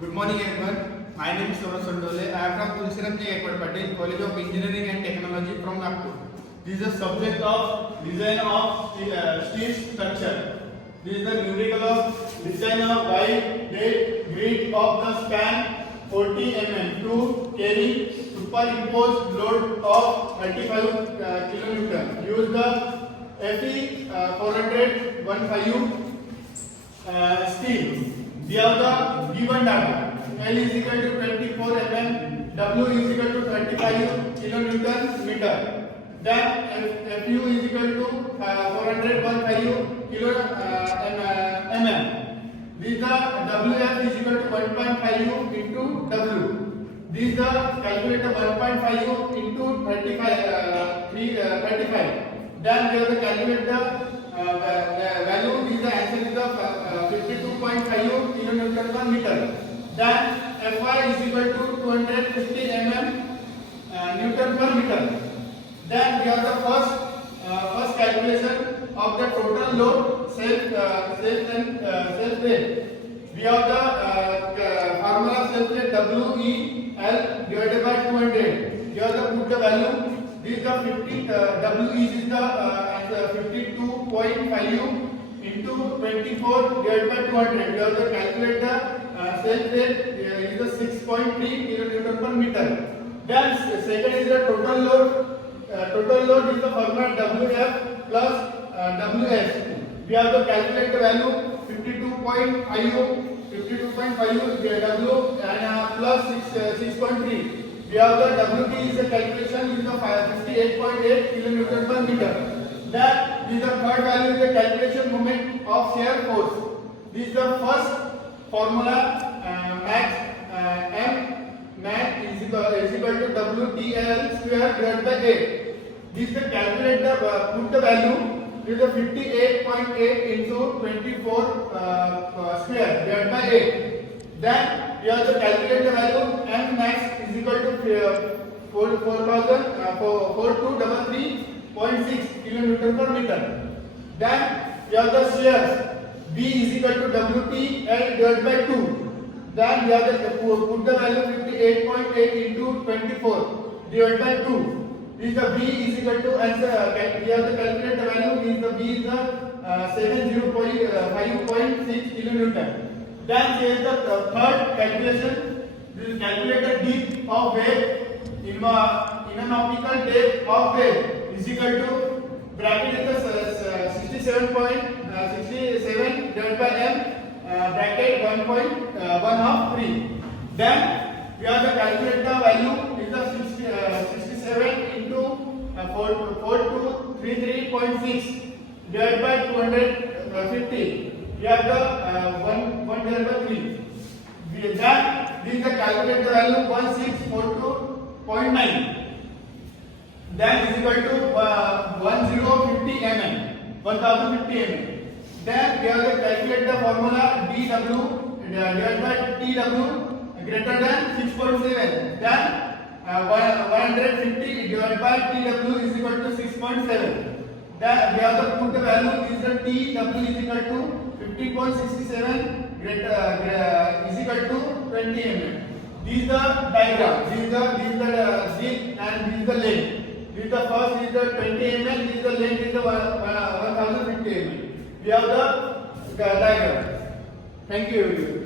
Good morning everyone. My name is Sondawale. I am from College of Engineering and Technology from Nagpur. This is the subject of design of steel structure. This is the numerical of design of wide grid of the span 40 mm to carry superimposed load of 35 kN. Use the FE 400 steel. We have the given data. L is equal to 24 mm, W is equal to 35 kilonewton meter. Then Fu is equal to 415 kilo mm. This is the Wf is equal to 1.5 into W. This is the calculator 1.5 into 35. Then we have the calculator value. This is the answer is the 52.5 kilonewton per meter. Then Fy is equal to 250 mm Newton per meter. Then we have the first calculation of the total load self weight. We have the formula self weight WEL divided by 200. You have to put the value. This is the 50 W is the 52.5 into 24 divided by 200. You have to calculate the self weight is the 6.3 kilonewton per meter. Then second is the total load. Total load is the formula WF plus WS. We have to calculate the value 52.5 W and plus 6.3. We have the WT is the calculation is the 58.8 kilonewton per meter. That is the third value is the calculation moment of shear force. This is the first formula. Max max is equal to WTL square divided by 8. This is the calculator. Put the value. This is the 58.8 into 24 square divided by 8. Then we have to calculate the value. M max is equal to 4233.6 kilonewton per meter. Then we have the shears. B is equal to WTL divided by 2. Then we have to put the value 58.8 into 24 divided by 2. This is the B is equal to answer. We have to calculate the value. This is the B is the 705.6 kilonewton. Then here is the third calculation. This is calculated depth of wave in an optical depth of wave is equal to bracket is the 67.67 divided by m bracket 1.1 of 3. Then we have to calculate the value is the 67 into 4233.6 divided by 250. We have the 1 divided by 3. This is the calculated value 1642.9. Then is equal to 1050 mm, 1050 mm. Then we have to calculate the formula dW divided by TW greater than 6.7. Then 150 divided by TW is equal to 6.7. Then we have to put the value is the TW is equal to 50.67 is equal to 20 mm. This is the diagram. This is the width and this is the length. This is the first is the 20 mm. This is the length is the 1050 mm. We have the diagram. Thank you everyone.